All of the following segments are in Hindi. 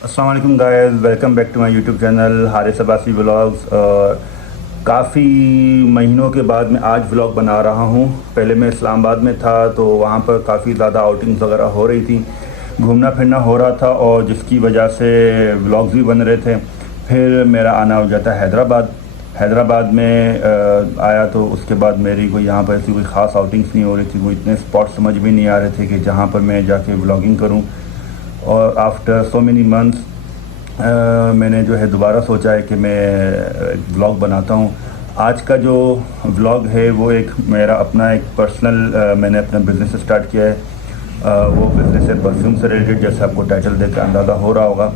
अस्सलाम वालेकुम guys, welcome back to my YouTube channel Haris Abbasi vlogs. और काफ़ी महीनों के बाद मैं आज व्लॉग बना रहा हूँ। पहले मैं इस्लामाबाद में था तो वहाँ पर काफ़ी ज़्यादा आउटिंग्स वगैरह हो रही थी, घूमना फिरना हो रहा था और जिसकी वजह से व्लॉग्स भी बन रहे थे। फिर मेरा आना हो जाता हैदराबाद। हैदराबाद में आया तो उसके बाद मेरी कोई यहाँ पर ऐसी कोई ख़ास आउटिंग्स नहीं हो रही थी, कोई इतने स्पॉट समझ में नहीं आ रहे थे कि जहाँ पर मैं जाके व्लॉगिंग करूँ। और आफ्टर सो मेनी मंथ्स मैंने जो है दोबारा सोचा है कि मैं एक व्लॉग बनाता हूँ। आज का जो व्लॉग है वो एक मेरा अपना एक पर्सनल मैंने अपना बिज़नेस स्टार्ट किया है। वो बिज़नेस है परफ्यूम से रिलेटेड, जैसे आपको टाइटल देख कर अंदाज़ा हो रहा होगा।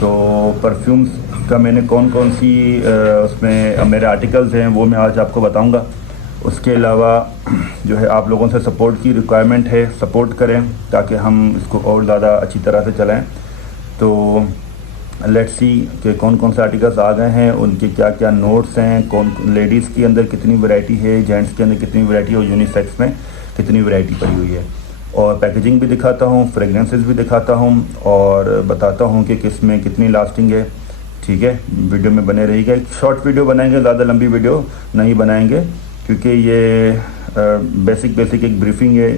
तो परफ्यूम्स का मैंने कौन कौन सी उसमें मेरे आर्टिकल्स हैं वो मैं आज आपको बताऊंगा। उसके अलावा जो है आप लोगों से सपोर्ट की रिक्वायरमेंट है, सपोर्ट करें ताकि हम इसको और ज़्यादा अच्छी तरह से चलाएं। तो लेट्स सी कि कौन कौन से आर्टिकल्स आ गए हैं, उनके क्या क्या नोट्स हैं, कौन लेडीज़ के अंदर कितनी वैरायटी है, जेंट्स के अंदर कितनी वैरायटी है और यूनिसेक्स में कितनी वैरायटी पड़ी हुई है। और पैकेजिंग भी दिखाता हूँ, फ्रेगरेंसेस भी दिखाता हूँ और बताता हूँ कि किस में कितनी लास्टिंग है। ठीक है, वीडियो में बने रहिएगा। एक शॉर्ट वीडियो बनाएंगे, ज़्यादा लंबी वीडियो नहीं बनाएंगे क्योंकि ये बेसिक एक ब्रीफिंग है।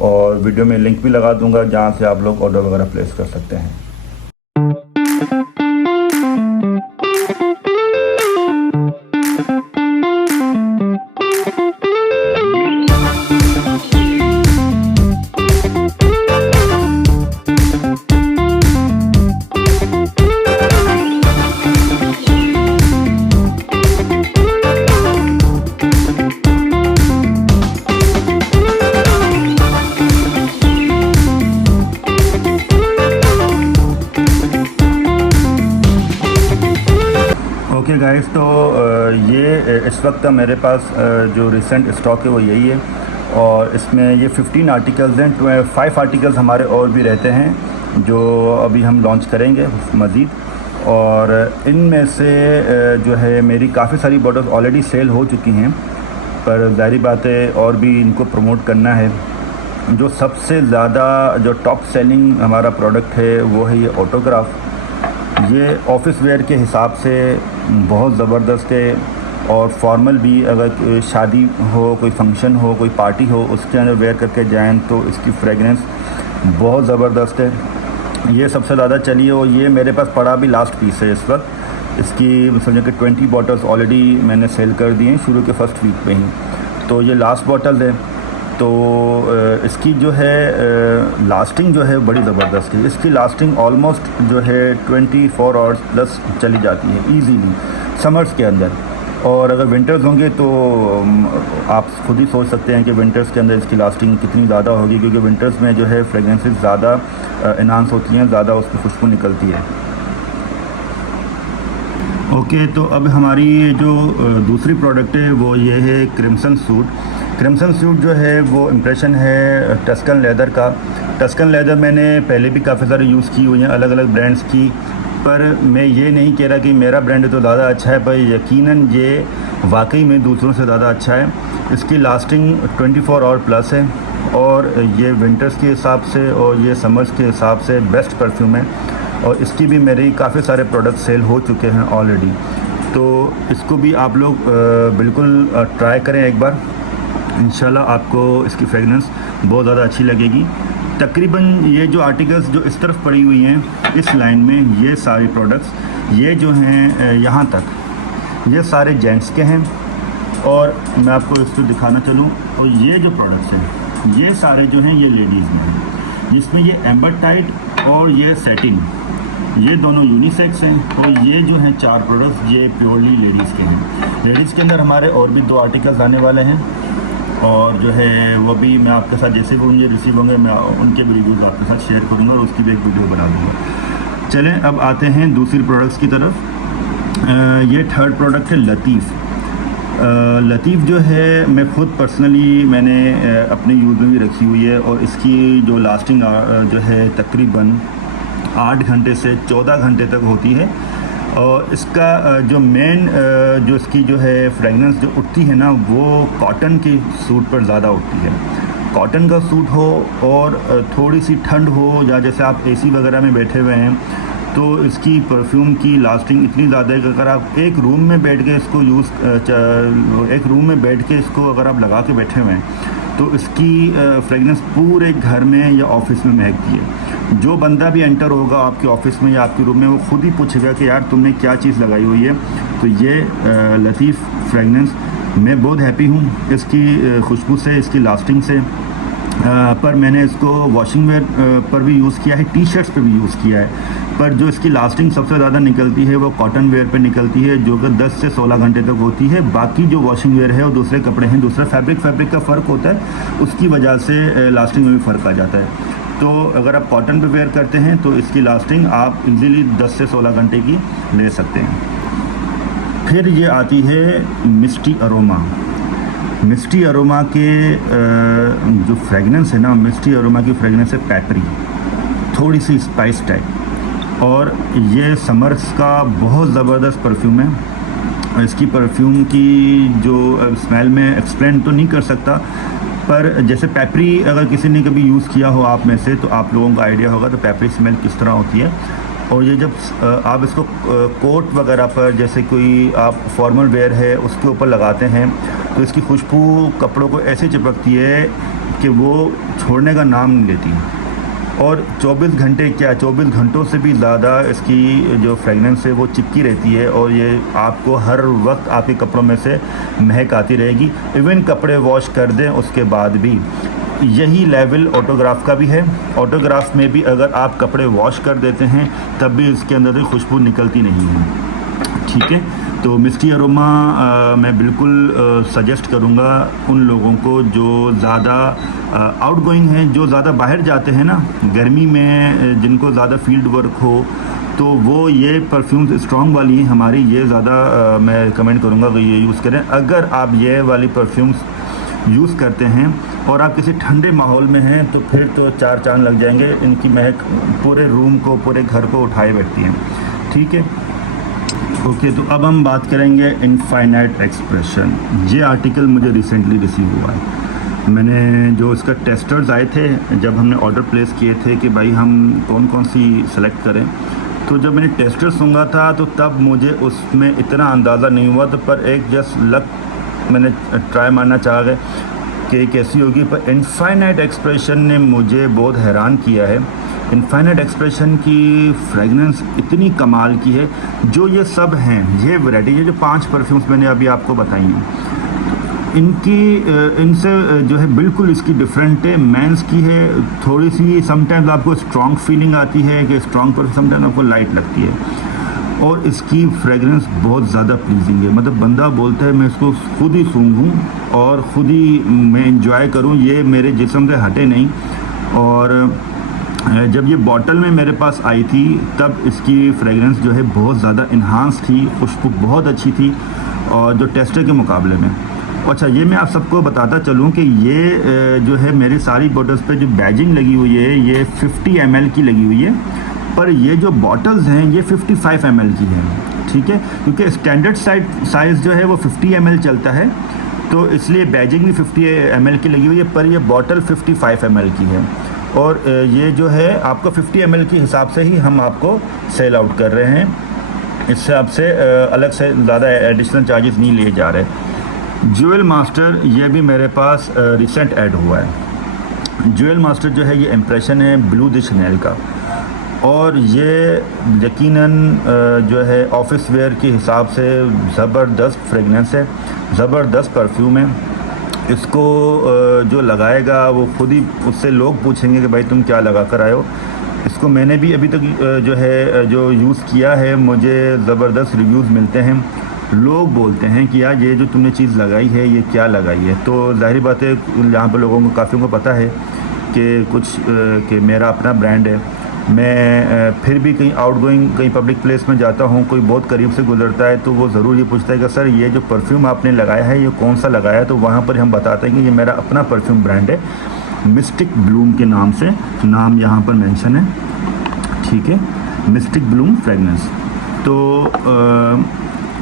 और वीडियो में लिंक भी लगा दूंगा जहाँ से आप लोग ऑर्डर वगैरह प्लेस कर सकते हैं। ओके गाइस, तो ये इस वक्त का मेरे पास जो रिसेंट स्टॉक है वो यही है। और इसमें ये 15 आर्टिकल्स हैं, 5 आर्टिकल्स हमारे और भी रहते हैं जो अभी हम लॉन्च करेंगे मज़ीद। और इनमें से जो है मेरी काफ़ी सारी बॉटल्स ऑलरेडी सेल हो चुकी हैं, पर ज़ाहिर बात है और भी इनको प्रमोट करना है। जो सबसे ज़्यादा जो टॉप सेलिंग हमारा प्रोडक्ट है वो है ये ऑटोग्राफ। ये ऑफिस वेयर के हिसाब से बहुत ज़बरदस्त है और फॉर्मल भी, अगर शादी हो, कोई फंक्शन हो, कोई पार्टी हो, उसके अंदर वेयर करके जाएं तो इसकी फ्रेगरेंस बहुत ज़बरदस्त है। ये सबसे ज़्यादा चली है और ये मेरे पास पड़ा भी लास्ट पीस है इस वक्त। इसकी समझो कि 20 बॉटल्स ऑलरेडी मैंने सेल कर दी हैं शुरू के फर्स्ट वीक पे ही। तो ये लास्ट बॉटल है। तो इसकी जो है लास्टिंग जो है बड़ी ज़बरदस्त है। इसकी लास्टिंग ऑलमोस्ट जो है 24 आवर्स प्लस चली जाती है ईजीली समर्स के अंदर। और अगर विंटर्स होंगे तो आप खुद ही सोच सकते हैं कि विंटर्स के अंदर इसकी लास्टिंग कितनी ज़्यादा होगी, क्योंकि विंटर्स में जो है फ्रेगरेंसेस ज़्यादा इन्हांस होती हैं, ज़्यादा उसकी खुशबू निकलती है। ओके, तो अब हमारी जो दूसरी प्रोडक्ट है वो ये है क्रिम्सन सूट। क्रिम्सन सूट जो है वो इम्प्रेशन है टस्कन लेदर का। टस्कन लेदर मैंने पहले भी काफ़ी सारे यूज़ की हुई हैं अलग अलग ब्रांड्स की, पर मैं ये नहीं कह रहा कि मेरा ब्रांड तो ज़्यादा अच्छा है, पर यकीनन ये वाकई में दूसरों से ज़्यादा अच्छा है। इसकी लास्टिंग 24 आवर प्लस है और ये विंटर्स के हिसाब से और ये समर्स के हिसाब से बेस्ट परफ्यूम है। और इसकी भी मेरे काफ़ी सारे प्रोडक्ट सेल हो चुके हैं ऑलरेडी। तो इसको भी आप लोग बिल्कुल ट्राई करें एक बार, इंशाल्लाह आपको इसकी फ्रेगरेंस बहुत ज़्यादा अच्छी लगेगी। तकरीबन ये जो आर्टिकल्स जो इस तरफ पड़ी हुई हैं इस लाइन में, ये सारे प्रोडक्ट्स ये जो हैं यहाँ तक ये सारे जेंट्स के हैं। और मैं आपको इसको दिखाना चलूँ तो ये जो प्रोडक्ट्स हैं ये सारे जो हैं ये लेडीज़ में हैं, जिसमें ये एम्बर टाइट और ये सेटिंग, ये दोनों यूनिसेक्स हैं। और ये जो हैं 4 प्रोडक्ट्स ये प्योरली लेडीज़ के हैं। लेडीज़ के अंदर हमारे और भी 2 आर्टिकल्स आने वाले हैं और जो है वो भी मैं आपके साथ जैसे भी मुझे रिसीव होंगे मैं उनके भी रिव्यूज़ आपके साथ शेयर करूँगा और उसकी भी एक वीडियो बना दूँगा। चलें अब आते हैं दूसरी प्रोडक्ट्स की तरफ। ये थर्ड प्रोडक्ट है लतीफ़। लतीफ़ जो है मैं ख़ुद पर्सनली मैंने अपने यूज़ में भी रखी हुई है और इसकी जो लास्टिंग जो है तकरीबन 8 घंटे से 14 घंटे तक होती है। और इसका जो मेन जो इसकी जो है फ्रेगनेंस जो उठती है ना, वो कॉटन के सूट पर ज़्यादा उठती है। कॉटन का सूट हो और थोड़ी सी ठंड हो, या जैसे आप एसी वगैरह में बैठे हुए हैं तो इसकी परफ्यूम की लास्टिंग इतनी ज़्यादा है कि अगर आप एक रूम में बैठ के इसको अगर आप लगा के बैठे हुए हैं तो इसकी फ्रेगनेंस पूरे घर में या ऑफिस में महकती है। जो बंदा भी एंटर होगा आपके ऑफिस में या आपके रूम में, वो खुद ही पूछेगा कि यार तुमने क्या चीज़ लगाई हुई है। तो ये लतीफ़ फ्रेगनेंस, मैं बहुत हैप्पी हूँ इसकी खुशबू से, इसकी लास्टिंग से। पर मैंने इसको वॉशिंग वेयर पर भी यूज़ किया है, टी शर्ट्स पे भी यूज़ किया है। पर जो इसकी लास्टिंग सबसे ज़्यादा निकलती है वो कॉटन वेयर पे निकलती है, जो कि 10 से 16 घंटे तक होती है। बाकी जो वॉशिंग वेयर है वो दूसरे कपड़े हैं, दूसरा फैब्रिक का फ़र्क होता है, उसकी वजह से लास्टिंग में भी फ़र्क आ जाता है। तो अगर आप कॉटन पे वेयर करते हैं तो इसकी लास्टिंग आप इजीली 10 से 16 घंटे की ले सकते हैं। फिर ये आती है मिस्टी अरोमा। मिस्टी अरोमा के जो फ्रेगनेंस है ना, मिस्टी अरोमा की फ्रेगनेंस है पेपरी, थोड़ी सी स्पाइस टाइप, और ये समर्स का बहुत ज़बरदस्त परफ्यूम है। इसकी परफ्यूम की जो स्मेल में एक्सप्लेन तो नहीं कर सकता, पर जैसे पेपरी अगर किसी ने कभी यूज़ किया हो आप में से तो आप लोगों को आइडिया होगा तो पेपरी स्मेल किस तरह होती है। और ये जब आप इसको कोट वगैरह पर, जैसे कोई आप फॉर्मल वेयर है उसके ऊपर लगाते हैं, तो इसकी खुशबू कपड़ों को ऐसे चिपकती है कि वो छोड़ने का नाम नहीं लेती। और 24 घंटे क्या, 24 घंटों से भी ज़्यादा इसकी जो फ्रेगनेंस है वो चिपकी रहती है, और ये आपको हर वक्त आपके कपड़ों में से महक आती रहेगी। इवन कपड़े वॉश कर दें उसके बाद भी। यही लेवल ऑटोग्राफ का भी है। ऑटोग्राफ में भी अगर आप कपड़े वॉश कर देते हैं तब भी इसके अंदर से खुशबू निकलती नहीं है। ठीक है, तो मिस्टी अरोमा मैं बिल्कुल सजेस्ट करूँगा उन लोगों को जो ज़्यादा आउटगोइंग हैं, जो ज़्यादा बाहर जाते हैं ना गर्मी में, जिनको ज़्यादा फील्ड वर्क हो, तो वो ये परफ्यूम्स स्ट्रॉन्ग वाली हैं हमारी, ये ज़्यादा मैं कमेंट करूँगा कि ये यूज़ करें। अगर आप ये वाली परफ्यूम्स यूज़ करते हैं और आप किसी ठंडे माहौल में हैं तो फिर तो 4 चांद लग जाएंगे। इनकी महक पूरे रूम को, पूरे घर को उठाए बैठती हैं। ठीक है, ओके, तो अब हम बात करेंगे इनफाइनाइट एक्सप्रेशन। ये आर्टिकल मुझे रिसेंटली रिसीव हुआ है। मैंने जो इसका टेस्टर्स आए थे, जब हमने ऑर्डर प्लेस किए थे कि भाई हम कौन कौन सी सेलेक्ट करें, तो जब मैंने टेस्टर सूंघा था तो तब मुझे उसमें इतना अंदाज़ा नहीं हुआ। तो पर एक जस्ट लक मैंने ट्राई मारना चाहा है कि कैसी होगी। पर इनफाइनाइट एक्सप्रेशन ने मुझे बहुत हैरान किया है। इनफाइनाइट एक्सप्रेशन की फ्रेगनेंस इतनी कमाल की है। जो ये सब हैं, ये वैरायटी है, जो 5 परफ्यूम्स मैंने अभी आपको बताई हैं, इनसे जो है बिल्कुल इसकी डिफरेंट है। मेंस की है, थोड़ी सी समटाइम्स आपको स्ट्रॉन्ग फीलिंग आती है कि स्ट्रॉन्ग परफ्यूम, समटाइम्स आपको लाइट लगती है। और इसकी फ्रेगरेंस बहुत ज़्यादा प्लीजिंग है। मतलब बंदा बोलता है मैं इसको खुद ही सूंघूं और ख़ुद ही मैं इंजॉय करूं, ये मेरे जिस्म से हटे नहीं। और जब ये बॉटल में मेरे पास आई थी तब इसकी फ्रेगरेंस जो है बहुत ज़्यादा इन्हांस थी, खुशबू बहुत अच्छी थी और जो टेस्टर के मुकाबले में। अच्छा, ये मैं आप सबको बताता चलूँ कि ये जो है मेरी सारी बॉटल्स पे जो बैजिंग लगी हुई है ये 50 ml की लगी हुई है, पर ये जो बॉटल्स हैं ये 55 ml की हैं। ठीक है, क्योंकि स्टैंडर्ड साइज़ जो है वो 50 ml चलता है, तो इसलिए बैजिंग भी 50 ml की लगी हुई है, पर ये बॉटल 55 ml की है। और ये जो है आपको 50 ml के हिसाब से ही हम आपको सेल आउट कर रहे हैं, इससे आपसे अलग से ज़्यादा एडिशनल चार्जेस नहीं लिए जा रहे। ज्वेल मास्टर, ये भी मेरे पास रिसेंट ऐड हुआ है। ज्वेल मास्टर जो है ये इम्प्रेशन है ब्लू द शनेल का, और ये यकीनन जो है ऑफिस वेयर के हिसाब से ज़बरदस्त फ्रेगनेंस है, ज़बरदस्त परफ्यूम है। इसको जो लगाएगा वो खुद ही, उससे लोग पूछेंगे कि भाई तुम क्या लगा कर आए हो। इसको मैंने भी अभी तक जो यूज़ किया है, मुझे ज़बरदस्त रिव्यूज़ मिलते हैं। लोग बोलते हैं कि यार ये जो तुमने चीज़ लगाई है ये क्या लगाई है। तो जाहिर बात है यहाँ पर लोगों को, काफ़ी को पता है कि मेरा अपना ब्रांड है। मैं फिर भी कहीं आउटगोइंग, कहीं पब्लिक प्लेस में जाता हूँ, कोई बहुत करीब से गुजरता है तो वो ज़रूर ये पूछता है कि सर ये जो परफ्यूम आपने लगाया है ये कौन सा लगाया है। तो वहाँ पर हम बताते हैं कि ये मेरा अपना परफ्यूम ब्रांड है, मिस्टिक ब्लूम के नाम से, नाम यहाँ पर मेंशन है। ठीक है, मिस्टिक ब्लूम फ्रेगनेंस। तो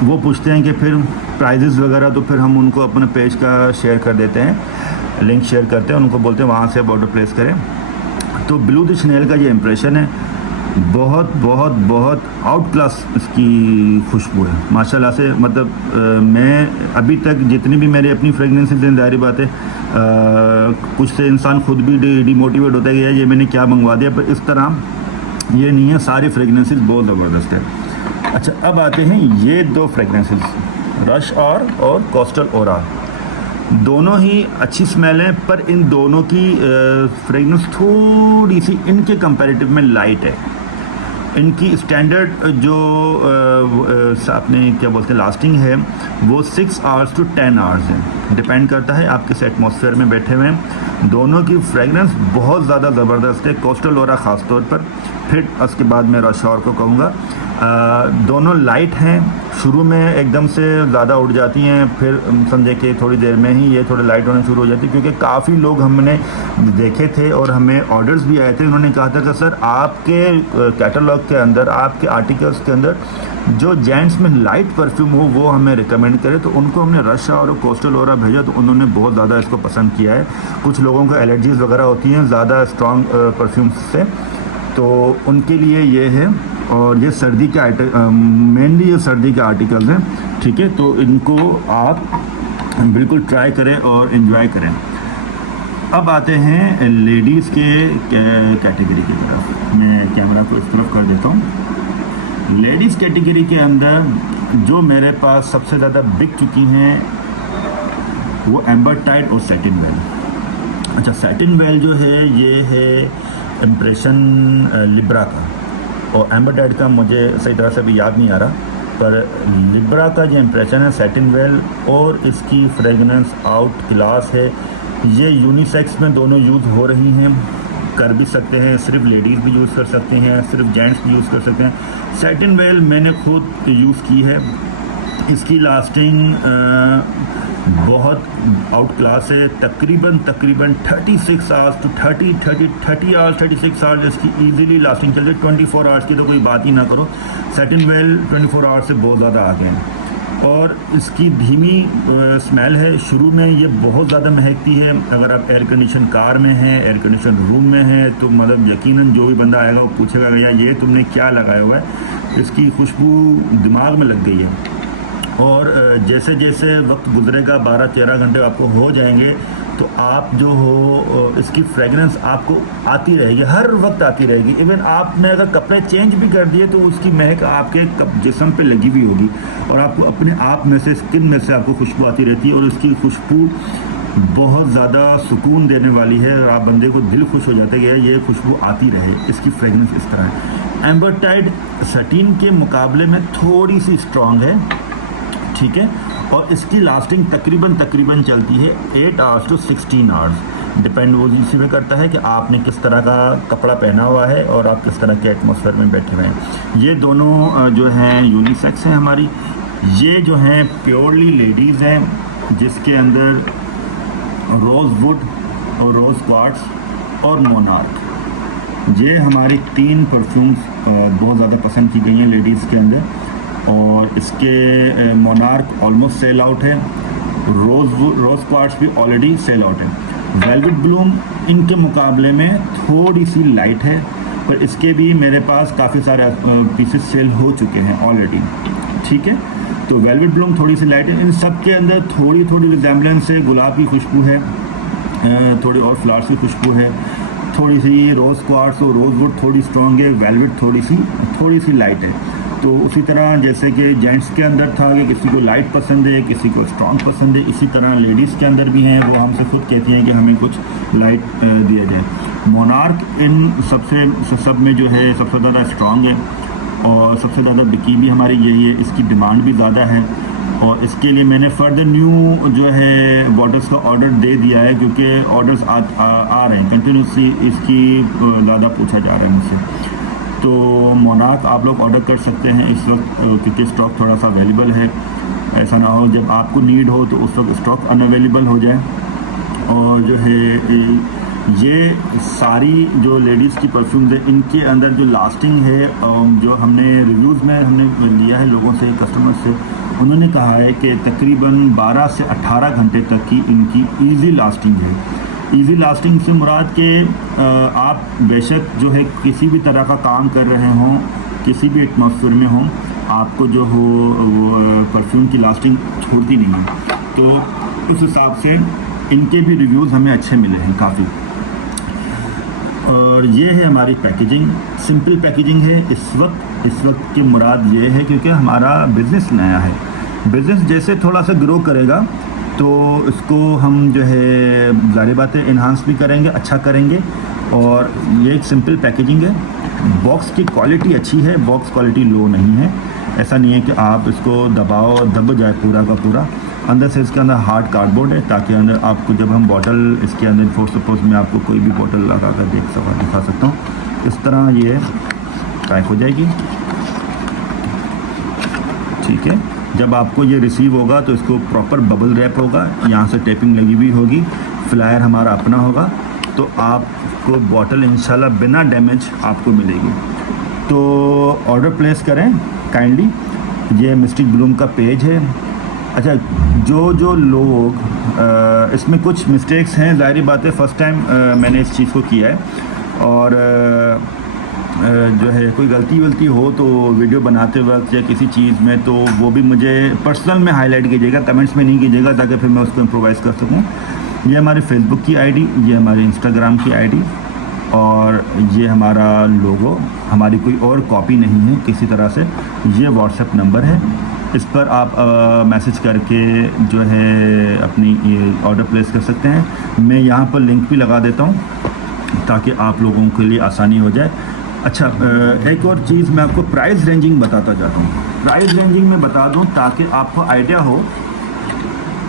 वो पूछते हैं कि फिर प्राइजेज़ वगैरह, तो फिर हम उनको अपने पेज का शेयर कर देते हैं, लिंक शेयर करते हैं, उनको बोलते हैं वहाँ से आप ऑर्डर प्लेस करें। तो ब्लू द शनेल का ये इम्प्रेशन है। बहुत बहुत बहुत आउट क्लास इसकी खुशबू है माशाल्लाह से। मतलब मैं अभी तक जितनी भी मेरी अपनी फ्रेगनेंसेस हैं, ज़ाहिर बात है कुछ से इंसान खुद भी डिमोटिवेट होता है कि यार ये मैंने क्या मंगवा दिया, पर इस तरह ये नहीं है, सारी फ्रेगनेंसेस बहुत ज़बरदस्त है। अच्छा, अब आते हैं ये दो फ्रेगनेंसेस, रश और कोस्टल ओरा। दोनों ही अच्छी स्मेल है, पर इन दोनों की फ्रेगनेंस थोड़ी सी इनके कंपैरेटिव में लाइट है। इनकी स्टैंडर्ड जो आपने क्या बोलते हैं लास्टिंग है वो 6 आवर्स टू 10 आवर्स है, डिपेंड करता है आप किस एटमॉस्फेयर में बैठे हुए हैं। दोनों की फ्रेगरेंस बहुत ज़्यादा ज़बरदस्त है, कोस्टल ओरा ख़ास तौर पर, फिर उसके बाद मैं रश और को कहूँगा। दोनों लाइट हैं, शुरू में एकदम से ज़्यादा उड़ जाती हैं, फिर समझे कि थोड़ी देर में ही ये थोड़े लाइट होने शुरू हो जाती है, क्योंकि काफ़ी लोग हमने देखे थे और हमें ऑर्डर्स भी आए थे। उन्होंने कहा था कि सर आपके कैटलॉग के अंदर, आपके आर्टिकल्स के अंदर जो जेंट्स में लाइट परफ्यूम हो वो हमें रिकमेंड करे। तो उनको हमने रश और कोस्टल ओरा भेजा, तो उन्होंने बहुत ज़्यादा इसको पसंद किया है। कुछ लोगों को एलर्जीज़ वगैरह होती हैं ज़्यादा स्ट्रॉन्ग परफ्यूम से, तो उनके लिए ये है। और ये सर्दी के मेनली ये सर्दी के आर्टिकल्स हैं, ठीक है। तो इनको आप बिल्कुल ट्राई करें और इन्जॉय करें। अब आते हैं लेडीज़ के कैटेगरी की तरफ। मैं कैमरा को इस तरफ कर देता हूँ। लेडीज़ कैटेगरी के अंदर जो मेरे पास सबसे ज़्यादा बिक चुकी हैं वो एम्बर टाइड और सैटिन वेल। अच्छा, सैटिन वेल जो है ये है इम्प्रेशन लिब्रा का, और एम्बर टाइड का मुझे सही तरह से भी याद नहीं आ रहा, पर लिब्रा का जो इम्प्रेशन है सैटिन वेल, और इसकी फ्रेगनेंस आउट क्लास है। ये यूनिसेक्स में दोनों यूज़ हो रही हैं, कर भी सकते हैं, सिर्फ लेडीज़ भी यूज़ कर सकते हैं, सिर्फ जेंट्स भी यूज़ कर सकते हैं। सैटिन वेल मैंने खुद यूज़ की है, इसकी लास्टिंग बहुत आउट क्लास है। तकरीबन 36 आवर्स टू 30 आवर्स 36 आवर्स इसकी ईजिली लास्टिंग चल रही है। 24 आवर्स की तो कोई बात ही ना करो, सैटिन वेल 24 आवर्स से बहुत ज़्यादा आगे हैं। और इसकी धीमी स्मेल है, शुरू में ये बहुत ज़्यादा महकती है। अगर आप एयर कंडीशन कार में हैं, एयर कंडीशन रूम में हैं, तो मतलब यकीनन जो भी बंदा आएगा वो पूछेगा यार ये तुमने क्या लगाया हुआ है। इसकी खुशबू दिमाग में लग गई है। और जैसे जैसे वक्त गुजरेगा, 12-13 घंटे आपको हो जाएंगे, तो आप जो हो इसकी फ्रेगरेंस आपको आती रहेगी, हर वक्त आती रहेगी। इवन आपने अगर कपड़े चेंज भी कर दिए तो उसकी महक आपके जिस्म पे लगी हुई होगी, और आपको अपने आप में से, स्किन में से आपको खुशबू आती रहती है। और इसकी खुशबू बहुत ज़्यादा सुकून देने वाली है, और आप बंदे को दिल खुश हो जाता है कि ये खुशबू आती रहे। इसकी फ्रेगरेंस इस तरह है। एम्बर टाइड सैटिन के मुकाबले में थोड़ी सी स्ट्रॉन्ग है, ठीक है। और इसकी लास्टिंग तकरीबन चलती है 8 आवर्स टू 16 आवर्स, डिपेंड वो इसी में करता है कि आपने किस तरह का कपड़ा पहना हुआ है और आप किस तरह के एटमॉस्फेयर में बैठे हुए हैं। ये दोनों जो हैं यूनिसेक्स हैं हमारी। ये जो हैं प्योरली लेडीज़ हैं, जिसके अंदर रोज़वुड और रोज़ क्वार्ट्स और मोनार्क, ये हमारी 3 परफ्यूम्स बहुत ज़्यादा पसंद की गई हैं लेडीज़ के अंदर। और इसके मोनार्क ऑलमोस्ट सेल आउट है, रोज़ क्वार्ट्स भी ऑलरेडी सेल आउट है। वेलवेट ब्लूम इनके मुकाबले में थोड़ी सी लाइट है, पर इसके भी मेरे पास काफ़ी सारे पीसेस सेल हो चुके हैं ऑलरेडी, ठीक है। तो वेलवेट ब्लूम थोड़ी सी लाइट है। इन सब के अंदर थोड़ी रिजेम्बलेंस है, गुलाब की खुशबू है, थोड़ी और फ्लावर्स की खुशबू है, थोड़ी सी रोज़ क्वार्ट्स और रोज़वुड थोड़ी स्ट्रॉन्ग है, वेलवेट थोड़ी सी लाइट है। तो उसी तरह जैसे कि जेंट्स के अंदर था कि किसी को लाइट पसंद है, किसी को स्ट्रॉन्ग पसंद है, इसी तरह लेडीज़ के अंदर भी हैं, वो हमसे खुद कहती हैं कि हमें कुछ लाइट दिया जाए। मोनार्क इन सब में जो है सबसे ज़्यादा स्ट्रॉन्ग है, और सबसे ज़्यादा बिकी भी हमारी यही है। इसकी डिमांड भी ज़्यादा है, और इसके लिए मैंने फर्दर न्यू जो है बॉटल्स का ऑर्डर दे दिया है, क्योंकि ऑर्डर्स आ रहे हैं कंटिन्यूसली, इसकी ज़्यादा पूछा जा रहा है मुझसे। तो मोनार्क आप लोग ऑर्डर कर सकते हैं इस वक्त, क्योंकि स्टॉक थोड़ा सा अवेलेबल है। ऐसा ना हो जब आपको नीड हो तो उस वक्त स्टॉक अनअवेलेबल हो जाए। और जो है ये सारी जो लेडीज़ की परफ्यूम्स है, इनके अंदर जो लास्टिंग है, जो हमने रिव्यूज़ में हमने लिया है लोगों से, कस्टमर्स से, उन्होंने कहा है कि तकरीबन 12 से 18 घंटे तक की इनकी ईजी लास्टिंग है। इजी लास्टिंग से मुराद के आप बेशक जो है किसी भी तरह का काम कर रहे हों, किसी भी एटमॉस्फेयर में हों, आपको जो हो परफ्यूम की लास्टिंग छोड़ती नहीं है। तो उस हिसाब से इनके भी रिव्यूज़ हमें अच्छे मिले हैं काफ़ी। और ये है हमारी पैकेजिंग, सिंपल पैकेजिंग है इस वक्त की मुराद ये है क्योंकि हमारा बिज़नेस नया है। बिज़नेस जैसे थोड़ा सा ग्रो करेगा तो इसको हम जो है ज़ाहिर बात है इन्हांस भी करेंगे, अच्छा करेंगे। और ये एक सिंपल पैकेजिंग है। बॉक्स की क्वालिटी अच्छी है, बॉक्स क्वालिटी लो नहीं है। ऐसा नहीं है कि आप इसको दबाओ दब जाए पूरा का पूरा। अंदर से इसके अंदर हार्ड कार्डबोर्ड है ताकि अंदर आपको जब हम बॉटल इसके अंदर फॉर सपोज मैं आपको कोई भी बॉटल लगा कर दिखा सकता हूँ, इस तरह ये पैक हो जाएगी। ठीक है, जब आपको ये रिसीव होगा तो इसको प्रॉपर बबल रैप होगा, यहाँ से टेपिंग लगी हुई होगी, फ्लायर हमारा अपना होगा, तो आपको बॉटल इंशाल्लाह बिना डैमेज आपको मिलेगी। तो ऑर्डर प्लेस करें काइंडली। ये मिस्टिक ब्लूम का पेज है। अच्छा, जो लोग इसमें कुछ मिस्टेक्स हैं, ज़ाहिर बात है फ़र्स्ट टाइम मैंने इस चीज़ को किया है और जो है कोई गलती हो तो वीडियो बनाते वक्त या किसी चीज़ में तो वो भी मुझे पर्सनल में हाईलाइट कीजिएगा, कमेंट्स में नहीं कीजिएगा, ताकि फिर मैं उसको इम्प्रोवाइज़ कर सकूं। ये हमारे फेसबुक की आईडी, ये हमारी इंस्टाग्राम की आईडी और ये हमारा लोगो, हमारी कोई और कॉपी नहीं है किसी तरह से। ये व्हाट्सएप नंबर है, इस पर आप मैसेज करके जो है अपनी ऑर्डर प्लेस कर सकते हैं। मैं यहाँ पर लिंक भी लगा देता हूँ ताकि आप लोगों के लिए आसानी हो जाए। अच्छा, एक और चीज़ मैं आपको प्राइस रेंजिंग बताता जाता हूँ। प्राइस रेंजिंग में बता दूँ ताकि आपको आइडिया हो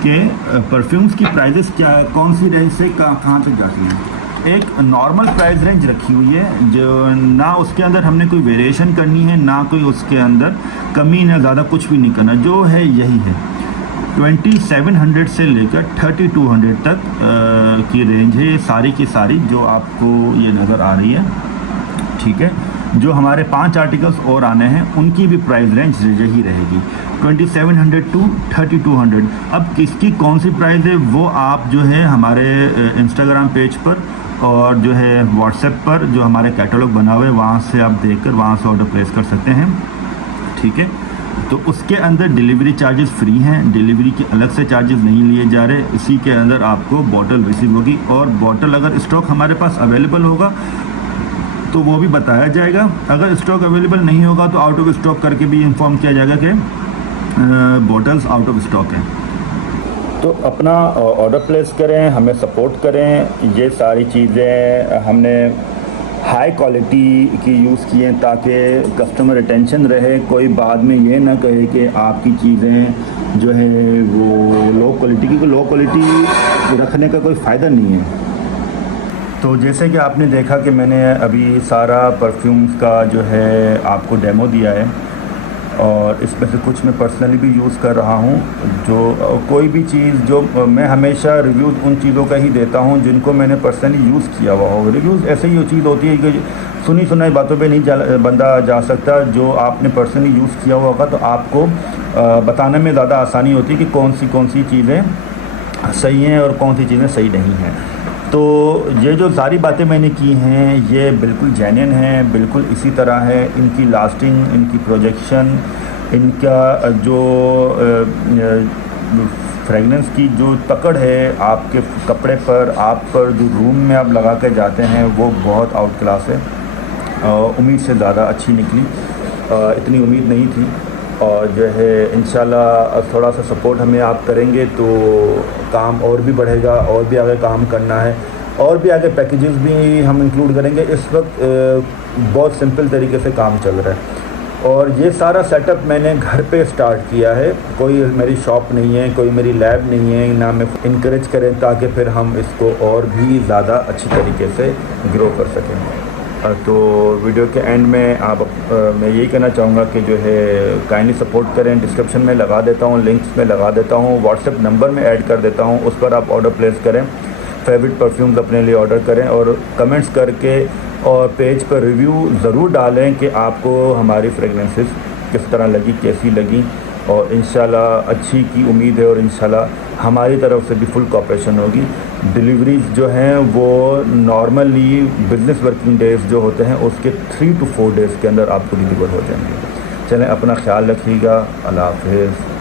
कि परफ्यूम्स की प्राइजेस क्या, कौन सी रेंज से कहाँ तक जाती हैं। एक नॉर्मल प्राइस रेंज रखी हुई है, जो ना उसके अंदर हमने कोई वेरिएशन करनी है, ना कोई उसके अंदर कमी, ना ज़्यादा, कुछ भी नहीं करना, जो है यही है। 2700 से लेकर 3200 तक की रेंज है, सारी की सारी जो आपको ये नज़र आ रही है। ठीक है, जो हमारे 5 आर्टिकल्स और आने हैं उनकी भी प्राइस रेंज यही रहेगी, 2700 टू 3200। अब किसकी कौन सी प्राइस है वो आप जो है हमारे इंस्टाग्राम पेज पर और जो है व्हाट्सएप पर जो हमारे कैटलॉग बना हुआ है वहाँ से आप देखकर वहाँ से ऑर्डर प्लेस कर सकते हैं। ठीक है, तो उसके अंदर डिलीवरी चार्जेस फ्री हैं, डिलीवरी के अलग से चार्जेस नहीं लिए जा रहे। इसी के अंदर आपको बॉटल रिसीव होगी और बॉटल अगर स्टॉक हमारे पास अवेलेबल होगा तो वो भी बताया जाएगा। अगर स्टॉक अवेलेबल नहीं होगा तो आउट ऑफ स्टॉक करके भी इंफॉर्म किया जाएगा कि बॉटल्स आउट ऑफ स्टॉक हैं। तो अपना ऑर्डर प्लेस करें, हमें सपोर्ट करें। ये सारी चीज़ें हमने हाई क्वालिटी की यूज़ की हैं ताकि कस्टमर रिटेंशन रहे, कोई बाद में ये ना कहे कि आपकी चीज़ें जो है वो लो क्वालिटी की। लो क्वालिटी रखने का कोई फ़ायदा नहीं है। तो जैसे कि आपने देखा कि मैंने अभी सारा परफ्यूम्स का जो है आपको डेमो दिया है और इसमें से कुछ मैं पर्सनली भी यूज़ कर रहा हूँ। जो कोई भी चीज़ जो मैं हमेशा रिव्यूज़ उन चीज़ों का ही देता हूँ जिनको मैंने पर्सनली यूज़ किया हुआ हो। रिव्यूज़ ऐसे ही चीज़ होती है कि सुनी सुनाई बातों पे नहीं बंदा जा सकता। जो आपने पर्सनली यूज़ किया हुआ होगा तो आपको बताने में ज़्यादा आसानी होती है कि कौन सी चीज़ें सही हैं और कौन सी चीज़ें सही नहीं हैं। तो ये जो सारी बातें मैंने की हैं ये बिल्कुल जेन्युइन हैं, बिल्कुल इसी तरह है। इनकी लास्टिंग, इनकी प्रोजेक्शन, इनका जो फ्रेगनेंस की जो पकड़ है आपके कपड़े पर, आप पर जो रूम में आप लगा कर जाते हैं वो बहुत आउट क्लास है। उम्मीद से ज़्यादा अच्छी निकली, इतनी उम्मीद नहीं थी। और जो है इंशाल्लाह थोड़ा सा सपोर्ट हमें आप करेंगे तो काम और भी बढ़ेगा, और भी आगे काम करना है, और भी आगे पैकेजेस भी हम इंक्लूड करेंगे। इस वक्त बहुत सिंपल तरीके से काम चल रहा है और ये सारा सेटअप मैंने घर पे स्टार्ट किया है। कोई मेरी शॉप नहीं है, कोई मेरी लैब नहीं है, ना मैं इनकरेज करें ताकि फिर हम इसको और भी ज़्यादा अच्छी तरीके से ग्रो कर सकें। तो वीडियो के एंड में मैं यही कहना चाहूँगा कि जो है काइंडली सपोर्ट करें। डिस्क्रिप्शन में लगा देता हूँ, लिंक्स में लगा देता हूँ, व्हाट्सएप नंबर में ऐड कर देता हूँ, उस पर आप ऑर्डर प्लेस करें, फेवरेट परफ्यूम्स अपने लिए ऑर्डर करें और कमेंट्स करके और पेज पर रिव्यू ज़रूर डालें कि आपको हमारी फ्रेगनेंसेस किस तरह लगी, कैसी लगी। और इंशाल्लाह अच्छी की उम्मीद है और इंशाल्लाह हमारी तरफ से भी फुल कोऑपरेशन होगी। डिलीवरीज जो हैं वो नॉर्मली बिज़नेस वर्किंग डेज़ जो होते हैं उसके 3 to 4 डेज़ के अंदर आपको डिलीवर हो जाएंगे। चलें, अपना ख्याल रखिएगा। अल्लाह हाफ़िज़।